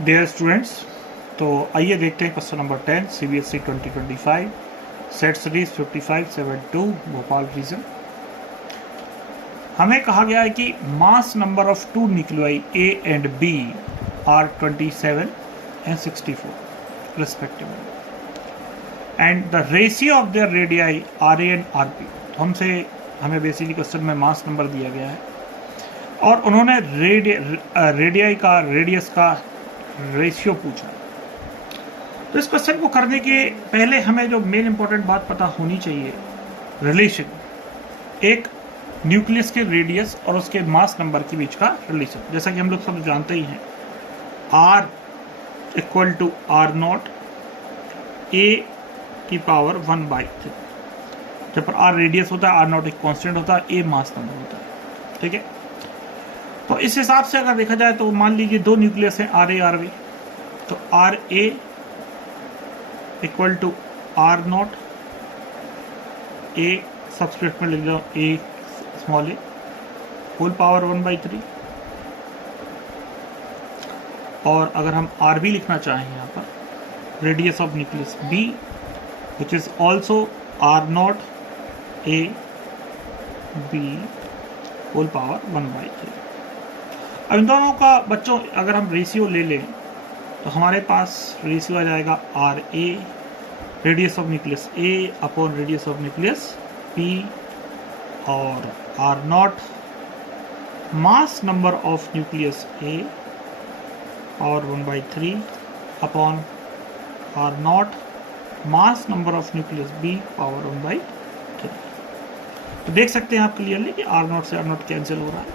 Dear students, तो आइए देखते हैं question number 10 CBSE 2025 set series 5572 Bhopal region. हमें कहा गया है कि mass number of two nuclei A and B are 27 and 64 respectively and the ratio of their radii R A and R P. हमें बेसिकली क्वेश्चन में मास नंबर दिया गया है और उन्होंने रेडियाई का रेडियस का रेशियो पूछा। तो इस क्वेश्चन को करने के पहले हमें जो मेन इंपॉर्टेंट बात पता होनी चाहिए, रिलेशन, एक न्यूक्लियस के रेडियस और उसके मास नंबर के बीच का रिलेशन। जैसा कि हम लोग सब जानते ही हैं, R equal to R naught A की पावर 1/3। जब पर R रेडियस होता है, आर नॉट एक कांस्टेंट होता है, ए मास नंबर होता है। ठीक है, तो इस हिसाब से अगर देखा जाए तो मान लीजिए दो न्यूक्लियस हैं आर ए आर बी, तो R A equal to R naught A subscript में लिख लो A small A whole power 1/3। और अगर हम आर बी लिखना चाहें यहाँ पर, radius of nucleus B which is also R naught A B whole power 1/3। अब इन दोनों का बच्चों अगर हम रेशियो ले लें तो हमारे पास रेशियो आ जाएगा R A radius of nucleus A upon radius of nucleus P और R not mass number of nucleus A और 1/3 upon R not mass number of nucleus B power 1/3। तो देख सकते हैं आप क्लियरली कि आर नॉट से आर नॉट कैंसिल हो रहा है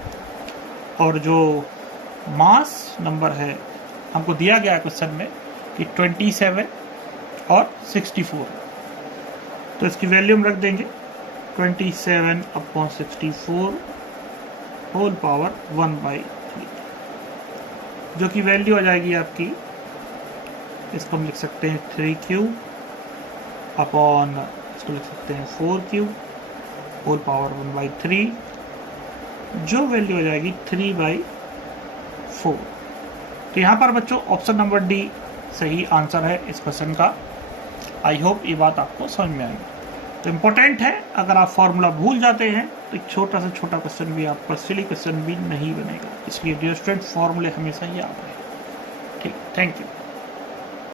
और जो मास नंबर है हमको दिया गया है क्वेश्चन में कि 27 और 64। तो इसकी वैल्यू हम रख देंगे 27 अपॉन 64 होल पावर 1/3, जो कि वैल्यू आ जाएगी आपकी, इसको हम लिख सकते हैं 3Q अपॉन, इसको लिख सकते हैं 4Q होल पावर 1/3, जो वैल्यू आ जाएगी 3/4। तो यहाँ पर बच्चों ऑप्शन नंबर डी सही आंसर है इस क्वेश्चन का। आई होप ये बात आपको समझ में आएगी। तो इम्पोर्टेंट है, अगर आप फॉर्मूला भूल जाते हैं तो एक छोटा से छोटा क्वेश्चन भी आपका सिली क्वेश्चन भी नहीं बनेगा। इसलिए डियर स्टूडेंट, फॉर्मूले हमेशा याद रहे। ठीक, थैंक यू।